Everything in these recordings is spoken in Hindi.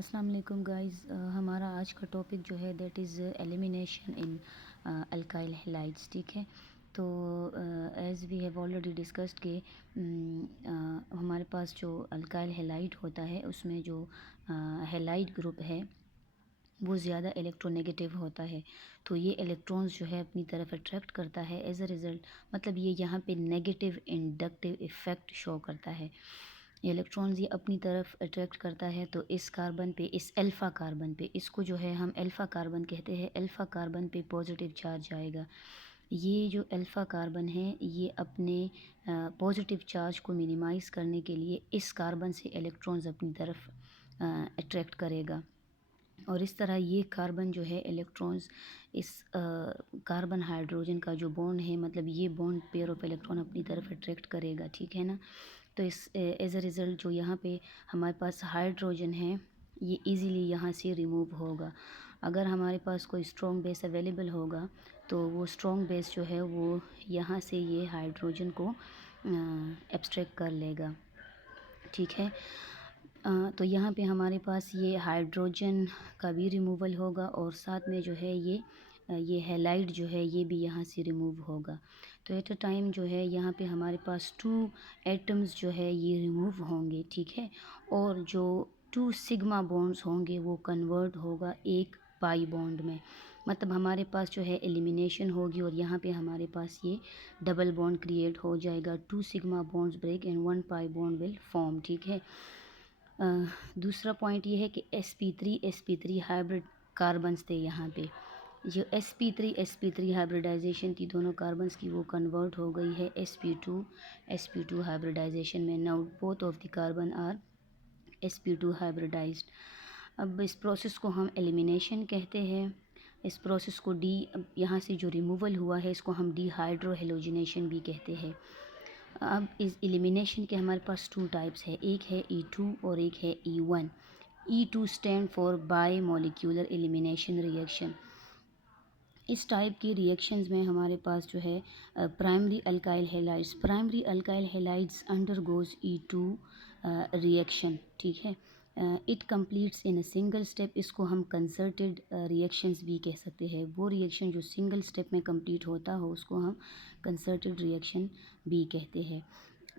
अस्सलाम वालेकुम गाइस। हमारा आज का टॉपिक जो है that is elimination in alkyl halides. ठीक है, तो as we have already discussed कि हमारे पास जो अल्काइल हैलाइड होता है उसमें जो हैलाइड ग्रुप है वो ज़्यादा इलेक्ट्रोनेगेटिव होता है। तो ये इलेक्ट्रॉन्स जो है अपनी तरफ अट्रैक्ट करता है। एज अ रिज़ल्ट मतलब ये यहाँ पे नेगेटिव इंडक्टिव इफ़ेक्ट शो करता है। इलेक्ट्रॉन्स ये अपनी तरफ अट्रैक्ट करता है तो इस कार्बन पे, इस अल्फ़ा कार्बन पे, इसको जो है हम अल्फ़ा कार्बन कहते हैं। अल्फ़ा कार्बन पे पॉजिटिव चार्ज आएगा। ये जो अल्फ़ा कार्बन है ये अपने पॉजिटिव चार्ज को मिनिमाइज़ करने के लिए इस कार्बन से इलेक्ट्रॉन्स अपनी तरफ अट्रैक्ट करेगा। और इस तरह ये कार्बन जो है इलेक्ट्रॉन्स इस कार्बन हाइड्रोजन का जो बॉन्ड है, मतलब ये बॉन्ड पेयर ऑफ इलेक्ट्रॉन अपनी तरफ अट्रैक्ट करेगा। ठीक है ना। तो इस एज अ रिज़ल्ट जो यहाँ पे हमारे पास हाइड्रोजन है ये इजीली यहाँ से रिमूव होगा। अगर हमारे पास कोई स्ट्रॉन्ग बेस अवेलेबल होगा तो वो स्ट्रॉन्ग बेस जो है वो यहाँ से ये हाइड्रोजन को एब्स्ट्रैक्ट कर लेगा। ठीक है। तो यहाँ पे हमारे पास ये हाइड्रोजन का भी रिमूवल होगा और साथ में जो है ये हैलाइड जो है ये भी यहाँ से रिमूव होगा। तो एट अ टाइम जो है यहाँ पे हमारे पास 2 एटम्स जो है ये रिमूव होंगे। ठीक है। और जो 2 सिग्मा बॉन्ड्स होंगे वो कन्वर्ट होगा एक पाई बॉन्ड में। मतलब हमारे पास जो है एलिमिनेशन होगी और यहाँ पे हमारे पास ये डबल बॉन्ड क्रिएट हो जाएगा। 2 sigma bonds break and 1 pi bond will form. ठीक है। दूसरा पॉइंट ये है कि sp3 हाइब्रिड कार्बन्स थे यहाँ पे। जो sp3 हाइब्रिडाइजेशन थी दोनों कार्बन्स की वो कन्वर्ट हो गई है sp2 हाइब्रिडाइजेशन में। Now both of the carbon are sp2 hybridized. अब इस प्रोसेस को हम एलिमिनेशन कहते हैं। इस प्रोसेस को यहाँ से जो रिमूवल हुआ है इसको हम डिहाइड्रोहेलोजिनेशन भी कहते हैं। अब इस एलिमिनेशन के हमारे पास 2 टाइप्स है, एक है E2 और एक है E1। E2 stand for by molecular elimination reaction. इस टाइप की रिएक्शंस में हमारे पास जो है primary alkyl halides undergoes E2 reaction. ठीक है। It completes in a single step. इसको हम कंसर्टेड रिएक्शंस भी कह सकते हैं। वो रिएक्शन जो सिंगल स्टेप में कंप्लीट होता हो उसको हम कंसर्टेड रिएक्शन भी कहते हैं।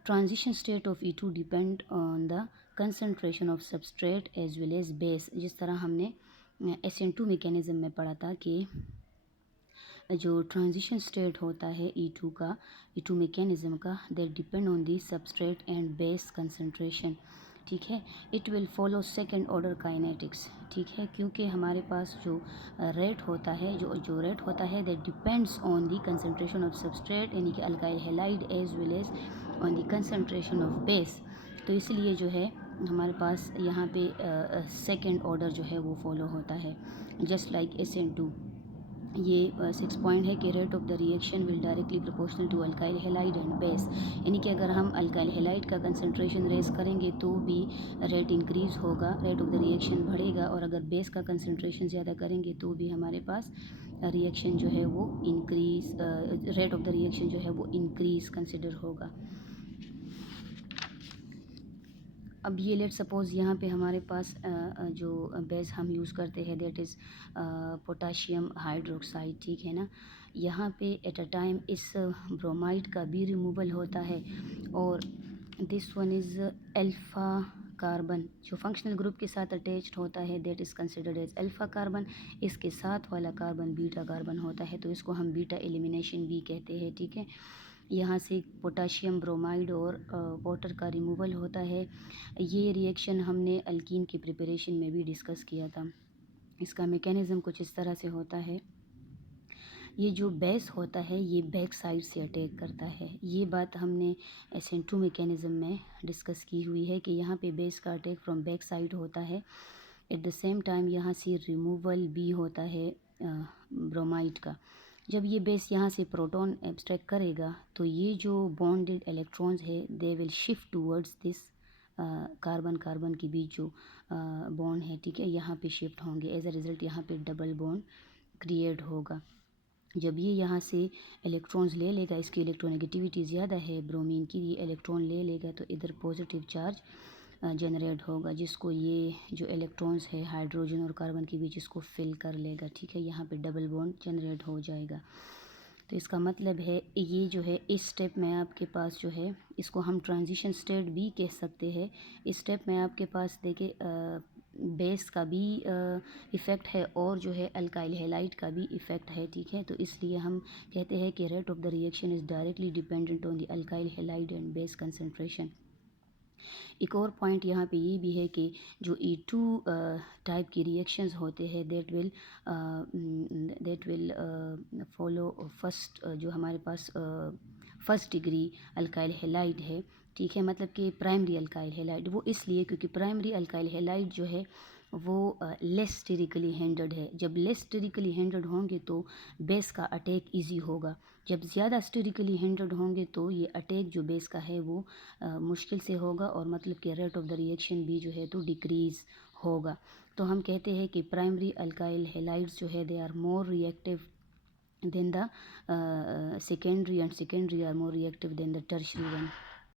Transition state of E2 depend on the concentration of substrate as well as base. जिस तरह हमने SN2 मैकेनिज्म में पढ़ा था कि जो ट्रांजिशन स्टेट होता है E2 मैकेनिज्म का, that depend on the substrate and base concentration. ठीक है। It will follow second order kinetics. ठीक है, क्योंकि हमारे पास जो रेट होता है जो रेट होता है that depends on the concentration of substrate यानी कि alkyl halide as well as on the concentration of base. तो इसलिए जो है हमारे पास यहाँ पे सेकेंड ऑर्डर जो है वो फॉलो होता है जस्ट लाइक SN2। ये 6 पॉइंट है कि rate of the reaction will directly proportional to alkyl halide and base. यानी कि अगर हम अल्काइल हैलाइड का कंसंट्रेशन रेस करेंगे तो भी रेट इंक्रीज़ होगा, रेट ऑफ द रिएक्शन बढ़ेगा। और अगर बेस का कंसंट्रेशन ज़्यादा करेंगे तो भी हमारे पास रिएक्शन जो है वो increase, rate of the reaction जो है वो इंक्रीज़ कंसिडर होगा। अब ये लेट सपोज़ यहाँ पे हमारे पास जो बेस हम यूज़ करते हैं दैट इज़ पोटाशियम हाइड्रोक्साइड। ठीक है ना। यहाँ पे एट अ टाइम इस ब्रोमाइड का भी रिमूवल होता है और this one is alpha carbon जो फंक्शनल ग्रुप के साथ अटैच्ड होता है that is considered as alpha carbon. इसके साथ वाला कार्बन बीटा कार्बन होता है तो इसको हम बीटा एलिमिनेशन भी कहते हैं। ठीक है। यहाँ से पोटाशियम ब्रोमाइड और वाटर का रिमूवल होता है। ये रिएक्शन हमने अल्कीन की प्रिपरेशन में भी डिस्कस किया था। इसका मैकेनिज़्म कुछ इस तरह से होता है। ये जो बेस होता है ये बैक साइड से अटैक करता है। ये बात हमने SN2 मैकेनिज़्म में डिस्कस की हुई है कि यहाँ पे बेस का अटैक फ्रॉम बैक साइड होता है। एट द सेम टाइम यहाँ से रिमूवल भी होता है ब्रोमाइड का। जब ये बेस यहाँ से प्रोटॉन एब्स्ट्रैक्ट करेगा तो ये जो बॉन्डेड इलेक्ट्रॉन्स है they will shift towards this carbon carbon के बीच जो बॉन्ड है। ठीक है, यहाँ पे शिफ्ट होंगे। एज अ रिज़ल्ट यहाँ पे डबल बॉन्ड क्रिएट होगा। जब ये यहाँ से इलेक्ट्रॉन्स ले लेगा, इसकी इलेक्ट्रोनेगेटिविटी ज़्यादा है ब्रोमीन की, ये इलेक्ट्रॉन ले लेगा तो इधर पॉजिटिव चार्ज जनरेट होगा, जिसको ये जो इलेक्ट्रॉन्स है हाइड्रोजन और कार्बन के बीच इसको फिल कर लेगा, ठीक है। यहाँ पे डबल बॉन्ड जनरेट हो जाएगा। तो इसका मतलब है ये जो है इस स्टेप में आपके पास जो है इसको हम ट्रांजिशन स्टेट भी कह सकते हैं। इस स्टेप में आपके पास देखिए बेस का भी इफ़ेक्ट है और जो है अल्काइल हैलाइड का भी इफ़ेक्ट है, ठीक है। तो इसलिए हम कहते हैं कि rate of the reaction is directly dependent on the alkyl halide and base concentration. एक और पॉइंट यहाँ पे ये भी है कि जो E2 टाइप की रिएक्शंस होते हैं दैट विल फॉलो फर्स्ट, जो हमारे पास फर्स्ट डिग्री अल्काइल हैलाइड है, ठीक है, मतलब कि प्राइमरी अल्काइल हैलाइड। वो इसलिए क्योंकि प्राइमरी अल्काइल हैलाइड जो है वो लेस स्टेरिकली हैंडेड है। जब लेस स्टेरिकली हैंडेड होंगे तो बेस का अटैक इजी होगा। जब ज़्यादा स्टेरिकली हैंडेड होंगे तो ये अटैक जो बेस का है वो मुश्किल से होगा और मतलब कि रेट ऑफ द रिएक्शन भी जो है तो डिक्रीज़ होगा। तो हम कहते हैं कि प्राइमरी अल्काइल हैलाइड्स जो है they are more reactive than the secondary and secondary are more reactive than the tertiary one.